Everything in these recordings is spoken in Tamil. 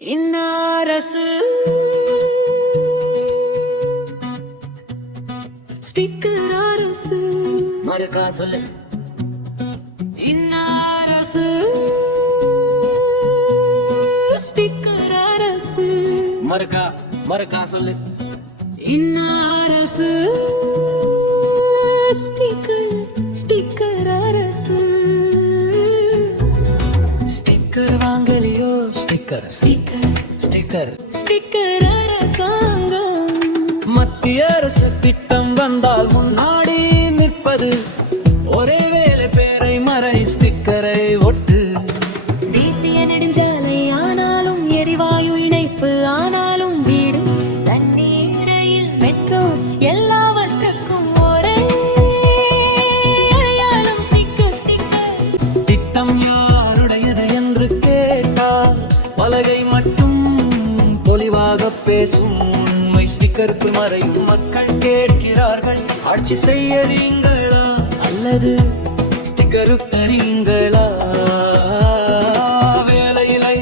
இன்னாரசு ஸ்டிக்கர் அரசு மறுக்கா சொல்லு. இன்னாரசு ஸ்டிக்கர் அரசு மறுக்கா சொல்லு. இன்னாரசு ஸ்டிக்கர் அரசு. ஸ்டிக்கர் வாங்கலையோ ஸ்டிக்கர் அரசாங்கம். மத்திய அரசு திட்டம் வந்தால் முன்னாடி நிற்பது ஒரே வேலை பேரை மறை ஸ்டிக்கரை ஒட்டு. தேசிய நெடுஞ்சாலை ஆனாலும் எரிவாயு இணைப்பு ஆனாலும் வீடு தண்ணீரையில் மெட்ரோ எல்லாவற்றுக்கும் ஒரே அடையாளம் ஸ்டிக்கர். திட்டம் யாருடையது என்று கேட்டால் பலகை மட்டும் பொலிவாக பேசும். உண்மை ஸ்டிக்கருக்குள் மறையும். மக்கள் கேட்கிறார்கள், ஆட்சி செய்யறீங்களா அல்லது ஸ்டிக்கருக்கறீங்களா? வேலையில்லை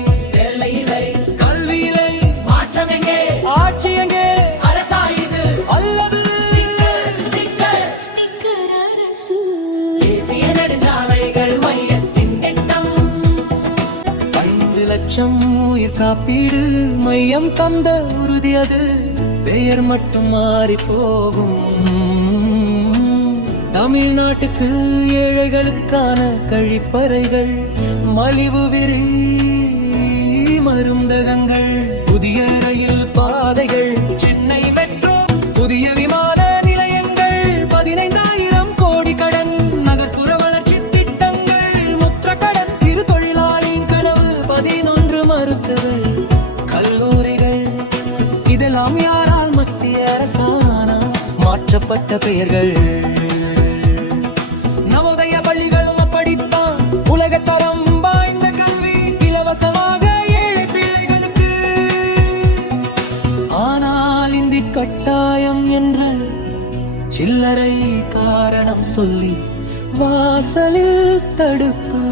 கல்வியில்லை மாற்றம் எங்கே? ஆட்சி எங்கே? அரசாயுது அல்லது ஸ்டிக்கர் அரசு. தேசிய நெடுஞ்சாலைகள் மையத்தின் திட்டம் 5 லட்சம் உயிர் காப்பீடு மையம் தந்த உறுதி. அது பெயர் மட்டும் மாறி போகும். தமிழ்நாட்டுக்கு ஏழைகளுக்கான கழிப்பறைகள், மலிவு விரி மருந்தகங்கள், புதிய ரயில் பாதைகள், சென்னை மெட்ரோ, புதிய விமான நிலையங்கள், 15,000 கோடி கடன், நகர்ப்புற வளர்ச்சி திட்டங்கள், முத்திர கடன், சிறு தொழிலாளி கனவு 11 மருத்துவர்கள், கல்லூரிகள். இதெல்லாம் யாரால் மத்திய அரசான மாற்றப்பட்ட பெயர்கள். நவோதய பள்ளிகளும் அப்படித்தான். உலக தரம் வாய்ந்த கல்வி இலவசமாக ஏழை பிள்ளைகளுக்கு. ஆனால் இந்தி கட்டாயம் என்ற சில்லறை காரணம் சொல்லி வாசலில் தடுப்பு.